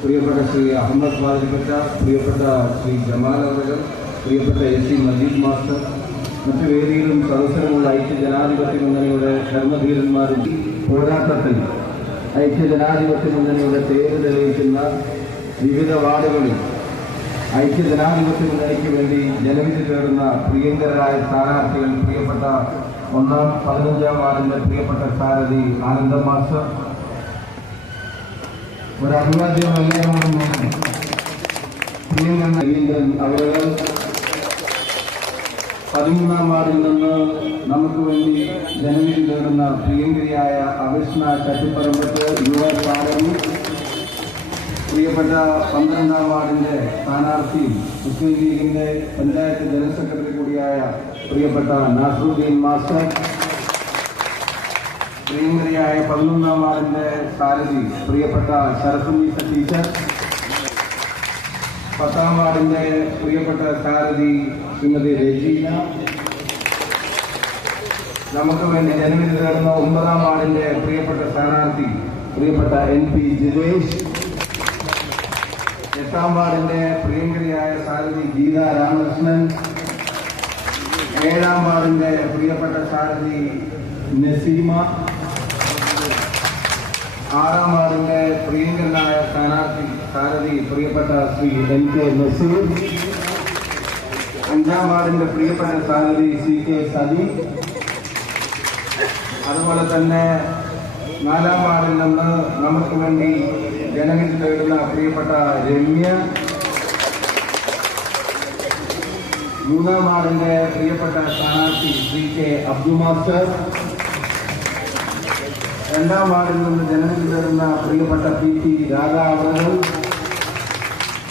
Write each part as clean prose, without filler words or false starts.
പ്രിയപ്പെട്ട ശ്രീ അഹമ്മദ് ഫാദിൽപ്പെട്ട, പ്രിയപ്പെട്ട ശ്രീ ജമാൽ അവர்கள், പ്രിയപ്പെട്ട എസ് സി മജീദ് മാസ്റ്റർ, മറ്റു വേദിയിലും സദസ്സരമുള്ള ഐക്യജനാധിപത്യ മുന്നണിയുടെ ധർമ്മധീരന്മാരും പോരാട്ടത്തിൽ ഐക്യജനാധിപത്യ മുന്നണിയുടെ പേര് തെളിയിക്കുന്ന വിവിധ വാർഡുകളിൽ ഐക്യജനാധിപത്യ മുന്നണിക്ക് വേണ്ടി ജനവിധി തേടുന്ന പ്രിയങ്കരായ സ്ഥാനാർത്ഥികൾ, പ്രിയപ്പെട്ട 15ാം വാർഡിന്റെ പ്രിയപ്പെട്ട സാരഥി ആനന്ദ മാസ്റ്റർ, ഒരു അഭിവാദ്യം എല്ലാവരും രവീന്ദ്രൻ അവരുകൾ, 13ാം വാർഡിൽ നിന്ന് നമുക്ക് വേണ്ടി ജനവിധി തേടുന്ന പ്രിയങ്കരിയായ അവിഷ്ണ ചട്ടിപ്പറമ്പത്ത് യുവ പ്രിയപ്പെട്ട 12ാം വാർഡിന്റെ സ്ഥാനാർത്ഥി മുസ്ലിം ലീഗിന്റെ പഞ്ചായത്ത് ജനറൽ സെക്രട്ടറി കൂടിയായ പ്രിയപ്പെട്ട നാസറുദ്ദീൻ മാസ്റ്റർ, പ്രിയങ്കരിയായ 11ാം വാർഡിന്റെ സാരഥി പ്രിയപ്പെട്ട ശരഫുന്നീസ ടീച്ചർ, 10ാം വാർഡിന്റെ പ്രിയപ്പെട്ട സാരഥി ശ്രീമതി രജീന, നമുക്ക് വേണ്ടി ജനവിധി തേടുന്ന 9ാം വാർഡിന്റെ പ്രിയപ്പെട്ട സ്ഥാനാർത്ഥി പ്രിയപ്പെട്ട NP ജിതേഷ്, 8ാം വാർഡിന്റെ പ്രിയങ്കരിയായ സാരഥി ഗീത രാമകൃഷ്ണൻ, 7ാം വാർഡിന്റെ പ്രിയപ്പെട്ട സാരഥി നസീമ, 6ാം വാർഡിന്റെ പ്രിയങ്കരനായ സ്ഥാനാർത്ഥി സാരഥി പ്രിയപ്പെട്ട ശ്രീ NK നസീർ, 5ാം വാർഡിന്റെ പ്രിയപ്പെട്ട സാരഥി CK സലി, അതുപോലെ തന്നെ 4ാം വാർഡിൽ നിന്ന് നമുക്ക് വേണ്ടി ജനവിധി തേടുന്ന പ്രിയപ്പെട്ട രമ്യ, 3ാം വാർഡിന്റെ പ്രിയപ്പെട്ട സ്ഥാനാർത്ഥി CK അബ്ദുൽ മാസ്റ്റർ, 2ാം വാർഡിൽ നിന്ന് ജനവിധി തേടുന്ന പ്രിയപ്പെട്ട PT രാധാ അവറുകൾ,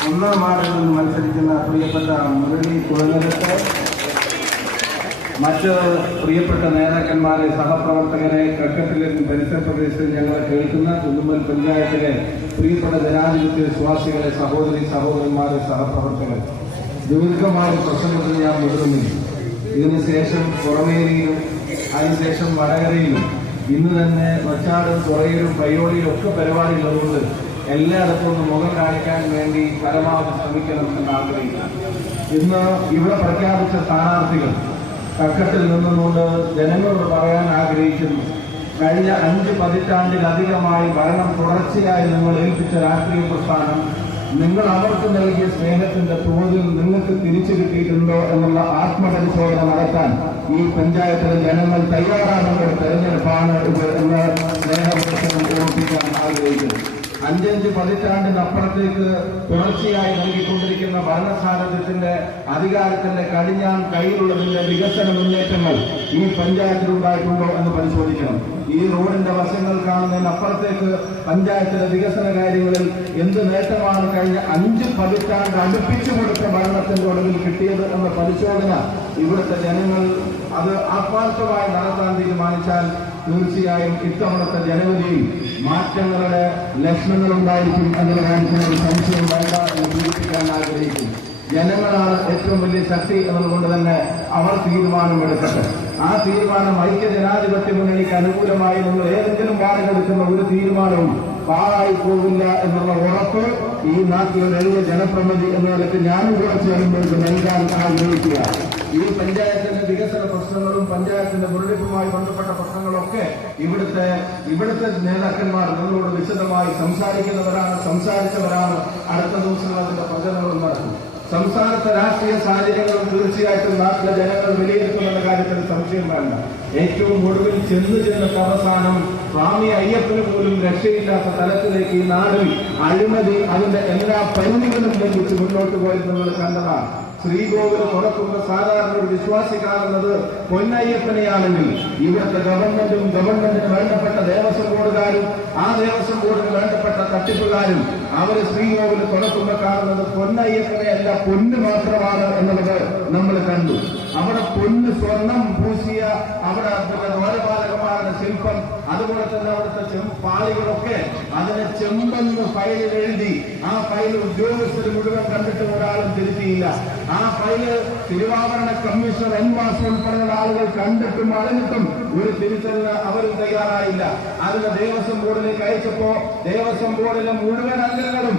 1ാം വാർഡിൽ നിന്ന് മത്സരിക്കുന്ന പ്രിയപ്പെട്ട മുരളി കുളങ്ങരത്ത്, മറ്റ് പ്രിയപ്പെട്ട നേതാക്കന്മാരെ, സഹപ്രവർത്തകരെ, കക്കത്തിലും പരിസര പ്രദേശത്തിൽ ഞങ്ങളെ കേൾക്കുന്ന കുന്നുമ്മൽ പഞ്ചായത്തിലെ പ്രിയപ്പെട്ട ജനാധിപത്യ വിശ്വാസികളെ, സഹോദരി സഹോദരന്മാരെ, സഹപ്രവർത്തകർ, ദീർഘമായ പ്രസംഗത്തിൽ ഞാൻ മുതിർന്നില്ല. ഇതിനുശേഷം പുറമേരിയിലും അതിനുശേഷം വടകരയിലും ഇന്ന് തന്നെ മച്ചാടും തുറയിലും പയ്യോളിയിലും ഒക്കെ പരിപാടികളുണ്ട്. എല്ലായിടത്തും ഒന്ന് മുഖം കാണിക്കാൻ വേണ്ടി പരമാവധി ശ്രമിക്കണം എന്ന് ആഗ്രഹിക്കുന്നു. ഇന്ന് ഇവിടെ പ്രഖ്യാപിച്ച സ്ഥാനാർത്ഥികൾ കക്കത്തിൽ നിന്നുകൊണ്ട് ജനങ്ങളോട് പറയാൻ ആഗ്രഹിക്കുന്നു. കഴിഞ്ഞ 5 പതിറ്റാണ്ടിലധികമായി ഭരണം തുടർച്ചയായി നിങ്ങൾ ഏൽപ്പിച്ച രാഷ്ട്രീയ പ്രസ്ഥാനം നിങ്ങൾ അവർക്ക് നൽകിയ സ്നേഹത്തിന്റെ തോതിൽ നിങ്ങൾക്ക് തിരിച്ചു കിട്ടിയിട്ടുണ്ടോ എന്നുള്ള ആത്മപരിശോധന നടത്താൻ ഈ പഞ്ചായത്തിലെ ജനങ്ങൾ തയ്യാറാകുന്ന ഒരു തെരഞ്ഞെടുപ്പാണ് ഇത് എന്ന് സ്നേഹപരിശോധന ഓർമ്മിപ്പിക്കാൻ ആഗ്രഹിക്കുന്നു. 5 പതിറ്റാണ്ടിനപ്പുറത്തേക്ക് തുടർച്ചയായി നൽകിക്കൊണ്ടിരിക്കുന്ന ഭരണസാരഥ്യത്തിന്റെ അധികാരത്തിന്റെ കടിഞ്ഞാൻ കയ്യിലുള്ളതിന്റെ വികസന മുന്നേറ്റങ്ങൾ ഈ പഞ്ചായത്തിലുണ്ടായിട്ടുണ്ടോ എന്ന് പരിശോധിക്കണം. ഈ റോഡിന്റെ വശങ്ങൾ കാണുന്നതിനപ്പുറത്തേക്ക് പഞ്ചായത്തിലെ വികസന കാര്യങ്ങളിൽ എന്ത് നേട്ടമാണ് കഴിഞ്ഞ 5 പതിറ്റാണ്ട് അടുപ്പിച്ചു കൊടുത്ത ഭരണത്തിന്റെ ഒടുവിൽ കിട്ടിയത് എന്ന പരിശോധന ഇവിടുത്തെ ജനങ്ങൾ അത് ആത്മാർത്ഥമായി നടത്താൻ തീരുമാനിച്ചാൽ തീർച്ചയായും ഇത്തവണത്തെ ജനവിധിയിൽ മാറ്റങ്ങളുടെ ലക്ഷണങ്ങളുണ്ടായിരിക്കും എന്നുള്ള കാര്യത്തിൽ ഒരു സംശയം വേണ്ട എന്ന് സൂചിപ്പിക്കാൻ ആഗ്രഹിക്കും. ജനങ്ങളാണ് ഏറ്റവും വലിയ ശക്തി എന്നതുകൊണ്ട് തന്നെ അവർ തീരുമാനമെടുക്കട്ടെ. ആ തീരുമാനം ഐക്യജനാധിപത്യ മുന്നണിക്ക് അനുകൂലമായി നമ്മൾ ഏതെങ്കിലും വാർഡെടുക്കുന്ന ഒരു തീരുമാനവും പാഴായി പോകില്ല എന്നുള്ള ഉറപ്പ് ഈ നാട്ടിലെ വലിയ ജനപ്രതിനിധി എന്ന നിലയ്ക്ക് ഞാനും കുറച്ച് വരുമ്പോഴേക്ക് നൽകാൻ ആഗ്രഹിക്കുക. ഈ പഞ്ചായത്തിന്റെ വികസന പ്രശ്നങ്ങളും പഞ്ചായത്തിന്റെ മുരടിപ്പുമായി ബന്ധപ്പെട്ട പ്രശ്നങ്ങളൊക്കെ ഇവിടുത്തെ നേതാക്കന്മാർ നിങ്ങളോട് വിശദമായി സംസാരിച്ചവരാണ്. അടുത്ത ദിവസങ്ങൾ അതിന്റെ പ്രചരണങ്ങളും നടക്കും. സംസ്ഥാനത്തെ രാഷ്ട്രീയ സാഹചര്യങ്ങളും തീർച്ചയായിട്ടും നാട്ടിലെ ജനങ്ങൾ വിലയിരുത്തുമെന്ന കാര്യത്തിൽ സംശയം വേണ്ട. ഏറ്റവും ഒടുവിൽ ചെന്നിട്ട് അവസാനം സ്വാമി അയ്യപ്പന് പോലും രക്ഷയില്ലാത്ത തലത്തിലേക്ക് ഈ നാടിൽ അഴിമതി അതിന്റെ എല്ലാ പരിമിതികളും ലംഘിച്ച് മുന്നോട്ട് പോയത് നിങ്ങൾ കണ്ടതാണ്. ശ്രീകോവിൽ തുറക്കുന്ന സാധാരണ ഒരു വിശ്വാസി കാണുന്നത് പൊന്നയ്യപ്പനെയാണെങ്കിൽ ഇവിടുത്തെ ഗവൺമെന്റിന് വേണ്ടപ്പെട്ട ദേവസ്വം ബോർഡുകാരും ആ ദേവസ്വം ബോർഡിന് വേണ്ടപ്പെട്ട തട്ടിപ്പുകാരും അവർ ശ്രീകോവിൽ തുറക്കുമ്പോൾ കാണുന്നത് പൊന്നയ്യപ്പനെ അല്ല പൊന്ന് മാത്രമാണ് എന്നുള്ളത് നമ്മൾ കണ്ടു. അവിടെ പൊന്ന് സ്വർണം പൂശിയ അവിടെ ദ്വാരപാലകന്മാരുടെ ശില്പം, അതുപോലെ തന്നെ അവിടുത്തെ പാളികളൊക്കെ അതിനെ ചെമ്പെന്ന് ഫയലിൽ എഴുതി ആ ഫയൽ ഉദ്യോഗസ്ഥർ മുഴുവൻ കണ്ടിട്ട് ഒരാളും തിരുത്തിയില്ല. ആ ഫയല് തിരുവാഭരണ കമ്മീഷണർ N മാസം ഉൾപ്പെടുന്ന ആളുകൾ കണ്ടിട്ടും അറിഞ്ഞിട്ടും ഒരു തിരുത്തലിന് അവരും തയ്യാറായില്ല. അതിന് ദേവസ്വം ബോർഡിലേക്ക് അയച്ചപ്പോ ദേവസ്വം ബോർഡിലെ മുഴുവൻ അംഗങ്ങളും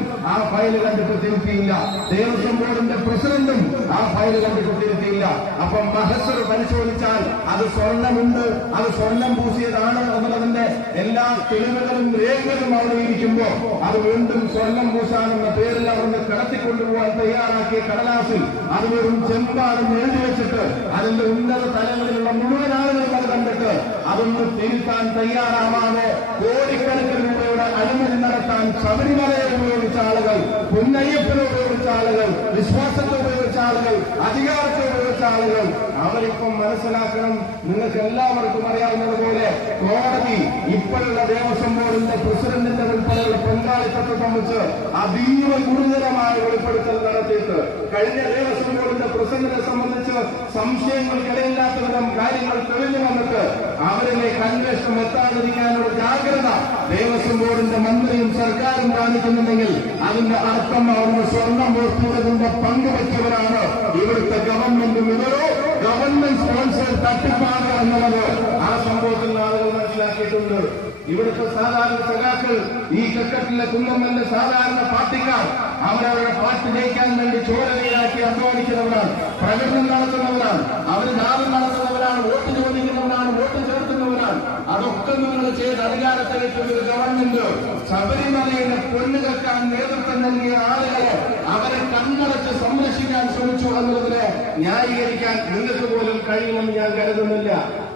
ഫയൽ കണ്ടിട്ട് തിരുത്തിയില്ല. ദേവസ്വം ബോർഡിന്റെ പ്രസിഡന്റും ആ ഫയൽ കണ്ടിട്ട് തിരുത്തിയില്ല. അപ്പം മഹസർ പരിശോധിച്ചാൽ അത് സ്വർണ്ണമുണ്ട്, അത് സ്വർണം പൂശിയതാണ് എന്നുള്ളതിന്റെ എല്ലാ തെളിവുകളും രേഖകളും അവിടെ ഇരിക്കുമ്പോ അത് വീണ്ടും സ്വർണം പൂശാനെന്ന പേരിൽ അവിടുന്ന് കടത്തിക്കൊണ്ടുപോകാൻ തയ്യാറാക്കിയ കടലാസിൽ അത് വെറും ചെമ്പാണെന്ന് എഴുതി വെച്ചിട്ട് അതിന്റെ ഉന്നത തലങ്ങളിലുള്ള മുഴുവൻ ആളുകളും അത് കണ്ടിട്ട് അതൊന്ന് തിരുത്താൻ തയ്യാറാവാതെ കോടിക്കണക്കിന് രൂപയുടെ അഴിമതി നടത്താൻ ശബരിമലയെ ഉപയോഗിച്ച ആളുകൾ, പൊന്നയ്യപ്പനെ ഉപയോഗിച്ച ആളുകൾ, വിശ്വാസത്തെ ഉപയോഗിച്ച ആളുകൾ, അധികാരത്തെ ഉപയോഗിച്ച ആളുകൾ, അവരിപ്പം മനസ്സിലാക്കണം. നിങ്ങൾക്ക് എല്ലാവർക്കും അറിയാവുന്നതുപോലെ കോടതി ഇപ്പോഴുള്ള ദേവസ്വം ബോർഡിന്റെ പ്രസിഡന്റിന്റെ ഉൾപ്പെടെയുള്ള പങ്കാളിത്തത്തെ സംബന്ധിച്ച് അതീവ ഗുരുതരമായ വെളിപ്പെടുത്തൽ നടത്തിയിട്ട് കഴിഞ്ഞ ദേവസ്വം ബോർഡിന്റെ പ്രസിഡന്റിനെ സംബന്ധിച്ച് സംശയങ്ങൾക്കിടയില്ലാത്ത വിധം കാര്യങ്ങൾ തെളിഞ്ഞു വന്നിട്ട് അവരിലേക്ക് അന്വേഷണം എത്താതിരിക്കാനുള്ള ജാഗ്രത ദേവസ്വം ബോർഡിന്റെ മന്ത്രിയും സർക്കാരും കാണിക്കുന്നുണ്ടെങ്കിൽ അതിന്റെ അർത്ഥം അവരുടെ സ്വർണം പൂർത്തിയതിന്റെ പങ്കുവയ്ക്കവരാണ് ഇവിടുത്തെ ഗവൺമെന്റും ഇവരോ ഗവൺമെന്റ് സ്പോൺസർ തട്ടിപ്പാണ് എന്നുള്ളത് ആ സംഭവത്തിൽ ആളുകൾ മനസ്സിലാക്കിയിട്ടുണ്ട്. ഇവിടുത്തെ സാധാരണ സഖാക്കൾ, ഈ കക്കട്ടിലെ കുന്നമ്മന്റെ സാധാരണ പാർട്ടിക്കാർ അവരവരുടെ പാർട്ടി ജയിക്കാൻ വേണ്ടി ചോരനീരാക്കി അധ്വാനിക്കുന്നവരാണ്, പ്രകടനം നടത്തുന്നവരാണ്, അവർ ദാനം നടത്തുന്നവരാണ്, വോട്ട് ചോദിക്കുന്നവരാണ്, വോട്ട് ചേർക്കുന്നവരാണ്. അതൊക്കെ നിങ്ങൾ ചെയ്ത് അധികാരത്തിലെത്തുന്ന ഒരു ഗവൺമെന്റ് ശബരിമലയുടെ പൊന്നു കേൾക്കാൻ നേതൃത്വം നൽകിയ ആളുകളെ അവരെ കണ്ണടച്ച് സംരക്ഷിക്കാൻ ശ്രമിച്ചു എന്നതിനെ ന്യായീകരിക്കാൻ നിങ്ങൾക്ക് പോലും കഴിയുമെന്ന് ഞാൻ കരുതുന്നില്ല.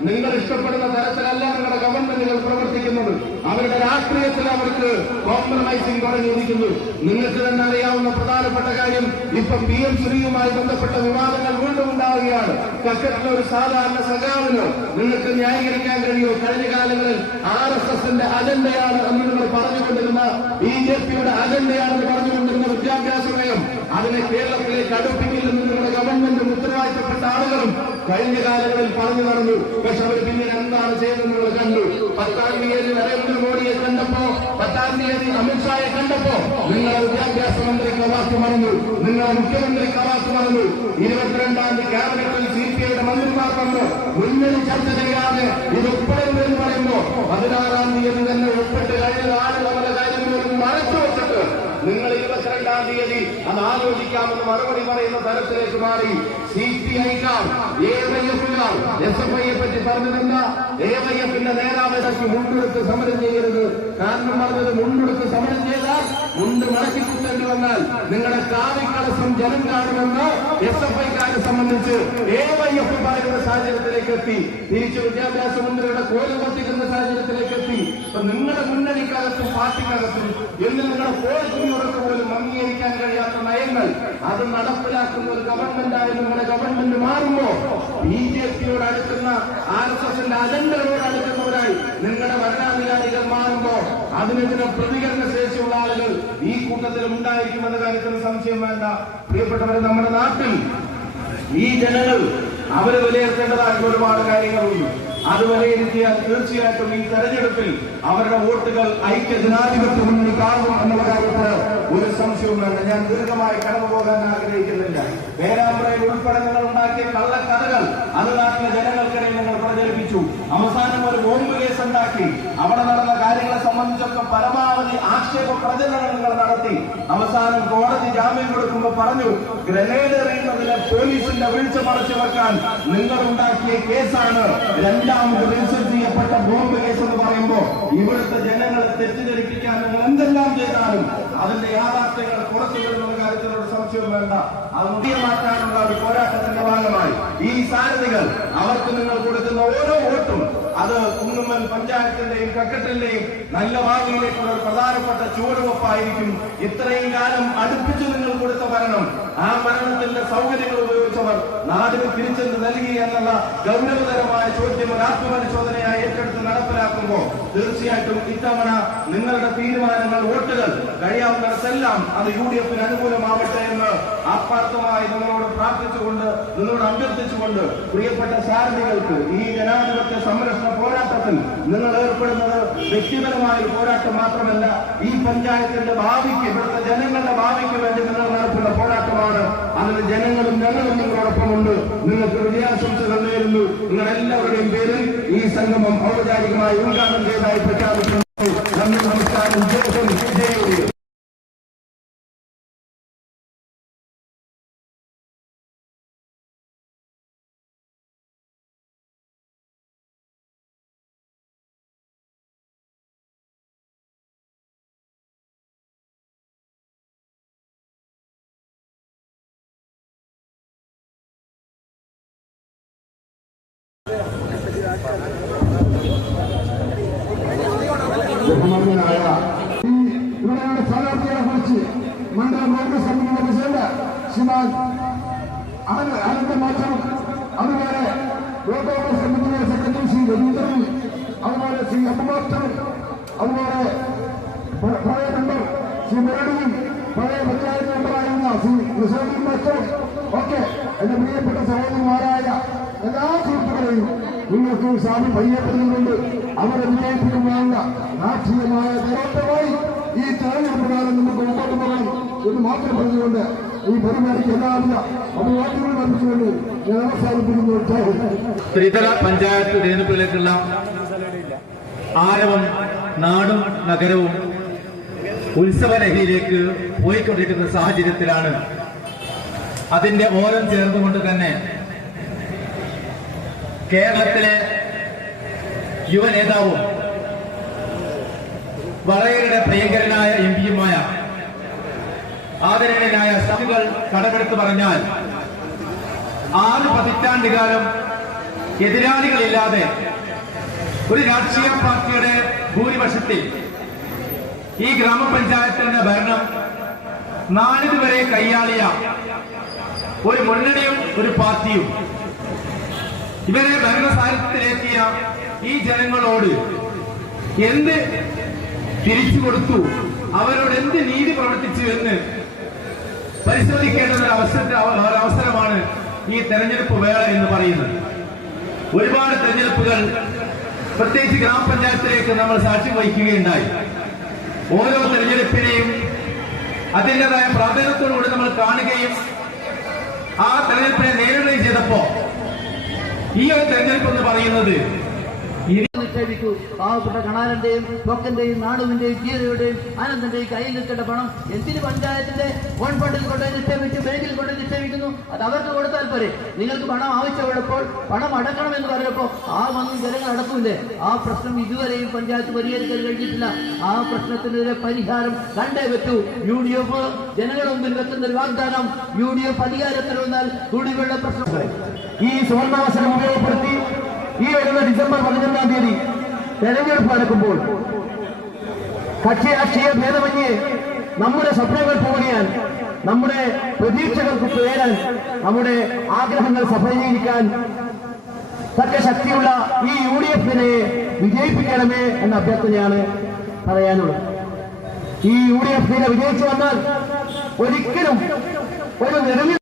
നിങ്ങൾ ഇഷ്ടപ്പെടുന്ന തരത്തിലല്ല നിങ്ങളുടെ ഗവൺമെന്റുകൾ പ്രവർത്തിക്കുന്നത്. അവരുടെ രാഷ്ട്രീയത്തിൽ അവർക്ക് കോംപ്രമൈസിംഗ് പറഞ്ഞിരിക്കുന്നു. നിങ്ങൾക്ക് തന്നെ അറിയാവുന്ന പ്രധാനപ്പെട്ട കാര്യം, ഇപ്പൊ PM ശ്രീയുമായി ബന്ധപ്പെട്ട വിവാദങ്ങൾ വീണ്ടും ഉണ്ടാവുകയാണ്. കക്കട്ടിലെ ഒരു സാധാരണ സഖാവിന് നിങ്ങൾക്ക് ന്യായീകരിക്കാൻ കഴിയുമോ? കഴിഞ്ഞ കാലങ്ങളിൽ RSSന്റെ അജണ്ടയാണ് എന്ന് നിങ്ങൾ പറഞ്ഞുകൊണ്ടിരുന്ന, BJPയുടെ അജണ്ടയാണെന്ന് പറഞ്ഞുകൊണ്ടിരുന്ന വിദ്യാഭ്യാസ നയം അതിനെ കേരളത്തിലേക്ക് അടുപ്പിക്കില്ലെന്ന് നിങ്ങളുടെ ഗവൺമെന്റും ഉത്തരവാദിത്തപ്പെട്ട ആളുകളും കഴിഞ്ഞ കാലങ്ങളിൽ പറഞ്ഞു നടന്നു. പക്ഷെ അവർ പിന്നീട് എന്താണ് ചെയ്തതെന്ന് നിങ്ങൾ കണ്ടു. 10-ാം തീയതി നരേന്ദ്രമോദിയെ കണ്ടപ്പോ, 10-ാം തീയതി അമിത്ഷായെ കണ്ടപ്പോ നിങ്ങളെ വിദ്യാഭ്യാസ മന്ത്രിക്ക് വാക്ക് മറന്നു, നിങ്ങളെ മുഖ്യമന്ത്രിക്ക് വാക്ക് മറന്നു. 22-ാം തീയതി ക്യാബിനറ്റിൽ CPIയുടെ മന്ത്രിമാർ വന്നു മുന്നണി ചർച്ച ചെയ്യാതെ ഇത് ഒപ്പിടുമെന്ന് പറയുമ്പോ 16-ാം തീയതി തന്നെ ഒപ്പിട്ട് കഴിഞ്ഞ ആളുകളുടെ കാര്യങ്ങളൊന്നും മറച്ചു വെച്ചിട്ട് നിങ്ങൾ 22-ാം തീയതി അത് ആലോചിക്കാമെന്ന് മറുപടി പറയുന്ന തരത്തിലേക്ക് മാറി. CPIക്കാർ, AYFകാർ SFIയെ പറ്റി പറഞ്ഞിരുന്ന AYFിന്റെ നേതാവിടയ്ക്ക് മുണ്ടെടുത്ത് സമരം ചെയ്യരുത്. കാരണം പറഞ്ഞത് മുണ്ടെടുത്ത് സമരം ചെയ്താൽ മുണ്ട് മടക്കി കുത്തേണ്ടി വന്നാൽ നിങ്ങളുടെ കാവിക്കളസം ജനം കാണുമെന്ന് SFIക്കാരെ സംബന്ധിച്ച് AYF പറയുന്ന സാഹചര്യത്തിലേക്ക് എത്തി. തിരിച്ചു വിദ്യാഭ്യാസ മന്ത്രിയുടെ കോല് വർത്തിക്കുന്ന സാഹചര്യത്തിലേക്ക് എത്തി. അപ്പൊ നിങ്ങളുടെ മുന്നണിക്കകത്തും പാർട്ടിക്കകത്തും എന്ന് നിങ്ങളുടെ കോലത്തിനോടൊക്കെ പോലും അംഗീകരിക്കാൻ കഴിയാത്ത നയങ്ങൾ അത് നടപ്പിലാക്കുന്ന ഒരു ഗവൺമെന്റായി നിങ്ങളുടെ ഗവൺമെന്റ് മാറുമ്പോ BJPയോട് അടുക്കുന്ന RSSന്റെ അജണ്ടകളോട് അടുക്കുന്നവരായി നിങ്ങളുടെ ഭരണാധികാരികൾ മാറുമ്പോ അതിനെതിരെ പ്രതികരണ ശേഷിയുള്ള ആളുകൾ ഈ കൂട്ടത്തിൽ ഉണ്ടായിരിക്കുമെന്ന കാര്യത്തിൽ സംശയം വേണ്ട. പ്രിയപ്പെട്ടവരെ, നമ്മുടെ നാട്ടിൽ ഈ ജനങ്ങൾ അവര് വിലയിരുത്തേണ്ടതായിട്ടുള്ള ഒരുപാട് കാര്യങ്ങളുണ്ട്. അത് വിലയിരുത്തിയാൽ തീർച്ചയായിട്ടും ഈ തെരഞ്ഞെടുപ്പിൽ അവരുടെ വോട്ടുകൾ ഐക്യ ജനാധിപത്യ മുന്നണി കാണും എന്നുള്ള കാര്യത്തിൽ ഒരു സംശയവും വേണ്ട. ഞാൻ ദീർഘമായി കടന്നു പോകാൻ ആഗ്രഹിക്കുന്നില്ല. പേരാമ്പ്രയിൽ ഉൾപ്പെടെ നിങ്ങൾ ഉണ്ടാക്കിയ കള്ളക്കഥകൾ അത് നാട്ടിലെ ജനങ്ങൾക്കിടയിൽ നിങ്ങൾ പ്രചരിപ്പിച്ചു. അവസാനം ഒരു ബോംബ് കേസ് ഉണ്ടാക്കി അവിടെ നടന്ന കാര്യങ്ങളെ സംബന്ധിച്ചൊക്കെ പരമാവധി ആക്ഷേപ പ്രചരണങ്ങൾ നിങ്ങൾ നടത്തി. അവസാനം കോടതി ജാമ്യം കൊടുക്കുമ്പോൾ പറഞ്ഞു, ഗ്രനേഡ് എറിയുന്നതിനെ പോലീസിന്റെ വീഴ്ച മറച്ചു വെക്കാൻ നിങ്ങൾ ഉണ്ടാക്കിയ കേസാണ് രണ്ടാമത് രജിസ്റ്റർ ചെയ്യപ്പെട്ട ബോംബ് കേസ് എന്ന് പറയുമ്പോൾ ഇവിടുത്തെ ജനങ്ങളെ തെറ്റിദ്ധരിപ്പിക്കാൻ നിങ്ങൾ എന്തെല്ലാം ചെയ്താലും അതിന്റെ യാഥാർത്ഥ്യങ്ങൾ പുറത്തു വരുന്ന കാര്യത്തിലുള്ള സംശയവും വേണ്ട. അത് മുടിയ മാറ്റാനുള്ള ഒരു പോരാട്ടത്തിന്റെ ഭാഗമായി ഈ സാരഥികൾ അവർക്ക് നിങ്ങൾ കൊടുക്കുന്ന ഓരോ വോട്ടും അത് കുന്നുമ്മൽ പഞ്ചായത്തിന്റെയും കക്കട്ടിന്റെയും നല്ല ഭാവിയിലേക്കുള്ള ഒരു പ്രധാനപ്പെട്ട ചുവടുവെപ്പായിരിക്കും. ഇത്രയും കാലം അടുപ്പിച്ചു നിങ്ങൾ കൊടുത്ത ഭരണം, ആ ഭരണത്തിന്റെ സൗകര്യങ്ങൾ ഉപയോഗിച്ചവർ നാടിന് തിരിച്ചെന്ന് നൽകി എന്നുള്ള ഗൗരവതരമായ ചോദ്യം ഒരു ആത്മപരിശോധനയായി ഏറ്റെടുത്ത് നടപ്പിലാക്കുമ്പോൾ തീർച്ചയായിട്ടും ഇത്തവണ നിങ്ങളുടെ തീരുമാനങ്ങൾ, വോട്ടുകൾ കഴിയാവുന്നിടത്തെല്ലാം അത് UDFന് അനുകൂലമാവട്ടെ എന്ന് ആത്മാർത്ഥമായി നിങ്ങളോട് പ്രാർത്ഥിച്ചുകൊണ്ട്, നിങ്ങളോട് അഭ്യർത്ഥിച്ചുകൊണ്ട്, പ്രിയപ്പെട്ട സാരഥികൾക്ക് ഈ ജനാധിപത്യ സംരക്ഷണ പോരാട്ടത്തിൽ നിങ്ങൾ ഏർപ്പെടുന്നത് വ്യക്തിപരമായ ഒരു പോരാട്ടം മാത്രമല്ല, ഈ പഞ്ചായത്തിന്റെ ഭാവിക്ക്, ഇവിടുത്തെ ജനങ്ങളുടെ ഭാവിക്ക് വേണ്ടി നിങ്ങൾ നടത്തുന്ന പോരാട്ടമാണ്. അതിന് ജനങ്ങളും ഞങ്ങളും നിങ്ങളോടൊപ്പമുണ്ട്. നിങ്ങൾക്ക് വിജയാശംസകൾ നേരുന്നു. നിങ്ങളെല്ലാവരുടെയും പേരിൽ ഈ സംഗമം ഔപചാരികമായി ഉദ്ഘാടനം ചെയ്തതായി പ്രഖ്യാപിക്കുന്നു. നന്ദി, നമസ്കാരം. ജയ് ഹിന്ദ്, ജയ് ബഹുമാന്യനായ ഇവിടെയുള്ള സ്ഥാനാർത്ഥികളെ കുറിച്ച് മണ്ഡലം കോൺഗ്രസ് കമ്മിറ്റിയുടെ പ്രസിഡന്റ് ശ്രീമാൻ ആനന്ദ മാസ്റ്ററും അതുപോലെ ബ്ലോക്ക് കോൺഗ്രസ് കമ്മിറ്റിയുടെ സെക്രട്ടറി ശ്രീ രവീന്ദ്രനും അതുപോലെ ശ്രീ അബ്ബുമാസ്റ്ററും അതുപോലെ പഴയ മെമ്പർ ശ്രീ മുരളിയും പഴയ പഞ്ചായത്ത് മെമ്പറായിരുന്ന ശ്രീ നിസാമുദ്ദീൻ മാസ്റ്ററും ഒക്കെ എന്റെ പ്രിയപ്പെട്ട സഹോദരന്മാരായ എല്ലാ സുഹൃത്തുക്കളെയും നിങ്ങൾക്ക് സ്വാമി പരിചയപ്പെടുന്നുണ്ട്. അവരെ വിജയിപ്പിക്കുവാനുള്ള രാഷ്ട്രീയമായ നേതൃത്വമായി ഈ തെരഞ്ഞെടുപ്പ് കാലം നമുക്ക് മുമ്പോട്ട് പോകണം എന്ന് മാത്രം പറഞ്ഞുകൊണ്ട് ഈ പരിപാടിക്ക് എല്ലാവിധ അഭിവാദ്യങ്ങൾ ലഭിച്ചുകൊണ്ട് ഞാൻ അവസാനിപ്പിക്കുന്നു. ത്രിതല പഞ്ചായത്ത് തെരഞ്ഞെടുപ്പിലേക്കുള്ള ആരവം നാടും നഗരവും ഉത്സവലഹരിയിലേക്ക് പോയിക്കൊണ്ടിരിക്കുന്ന സാഹചര്യത്തിലാണ് അതിന്റെ ഓരം ചേർന്നുകൊണ്ട് തന്നെ കേരളത്തിലെ യുവ നേതാവും വളരെയേറെ പ്രിയങ്കരനായ എം പിയുമായ ആദരണീയനായ സഖികൾ കടമെടുത്ത് പറഞ്ഞാൽ 6 പതിറ്റാണ്ടുകാലം എതിരാളികളില്ലാതെ ഒരു രാഷ്ട്രീയ പാർട്ടിയുടെ ഭൂരിപക്ഷത്തിൽ ഈ ഗ്രാമപഞ്ചായത്തിന്റെ ഭരണം നാളിതുവരെ കൈയാളിയ ഒരു മുന്നണിയും ഒരു പാർട്ടിയും ഇവരെ ഭരണസാരഥ്യത്തിലെത്തിയ ഈ ജനങ്ങളോട് എന്ത് തിരിച്ചു കൊടുത്തു, അവരോട് എന്ത് നീതി പ്രവർത്തിച്ചു എന്ന് പരിശോധിക്കേണ്ട ഒരു അവസരമാണ് ഈ തെരഞ്ഞെടുപ്പ് വേള എന്ന് പറയുന്നത്. ഒരുപാട് തെരഞ്ഞെടുപ്പുകൾ പ്രത്യേകിച്ച് ഗ്രാമപഞ്ചായത്തിലേക്ക് നമ്മൾ സാക്ഷ്യം വഹിക്കുകയുണ്ടായി. ഓരോ തെരഞ്ഞെടുപ്പിനെയും അതിൻ്റെതായ പ്രാധാന്യത്തോടുകൂടി നമ്മൾ കാണുകയും ആ തെരഞ്ഞെടുപ്പിനെ നേരിടുകയും ചെയ്തപ്പോ ഈ ഒരു തെരഞ്ഞെടുപ്പ് എന്ന് പറയുന്നത് നിക്ഷേപിക്കൂ. പാവപ്പെട്ട കണാരന്റെയും തൊക്കന്റെയും നാടുവിന്റെയും ജീരയുടെയും ആനന്ദന്റെയും കയ്യിൽ നിൽക്കേണ്ട പണം എന്തിന് പഞ്ചായത്തിന്റെ ഓൺ ഫണ്ടിൽ കൊണ്ട് നിക്ഷേപിച്ച് ബാങ്കിൽ കൊണ്ട് നിക്ഷേപിക്കുന്നു? അത് അവർക്ക് കൊടുത്താൽ പോരെ. നിങ്ങൾക്ക് പണം ആവശ്യമുള്ളപ്പോൾ പണം അടക്കണമെന്ന് പറഞ്ഞപ്പോൾ വന്നും ജനങ്ങൾ അടക്കൂലേ? ആ പ്രശ്നം ഇതുവരെയും പഞ്ചായത്ത് പരിഹരിക്കാൻ കഴിഞ്ഞിട്ടില്ല. ആ പ്രശ്നത്തിനെതിരെ പരിഹാരം കണ്ടേ പറ്റൂ. UDF ജനങ്ങളുടെ മുമ്പിൽ വെക്കുന്ന ഒരു വാഗ്ദാനം, UDF അധികാരത്തിൽ വന്നാൽ കുടിവെള്ള പ്രശ്നം ഈ സുവർണാവസരം ഉപയോഗപ്പെടുത്തി ഈ വരുന്ന ഡിസംബർ 11-ാം തീയതി തെരഞ്ഞെടുപ്പ് നടക്കുമ്പോൾ കക്ഷി രാഷ്ട്രീയ ഭേദമന്യേ നമ്മുടെ സ്വപ്നങ്ങൾ പൂവണിയാൻ, നമ്മുടെ പ്രതീക്ഷകൾക്ക് പേരാൻ, നമ്മുടെ ആഗ്രഹങ്ങൾ സഫലീകരിക്കാൻ തക്ക ശക്തിയുള്ള ഈ UDF-നെ വിജയിപ്പിക്കണമേ എന്ന അഭ്യർത്ഥനയാണ് പറയാനുള്ളത്. ഈ UDF വിജയിച്ചു വന്നാൽ ഒരിക്കലും ഒരു നിലവിൽ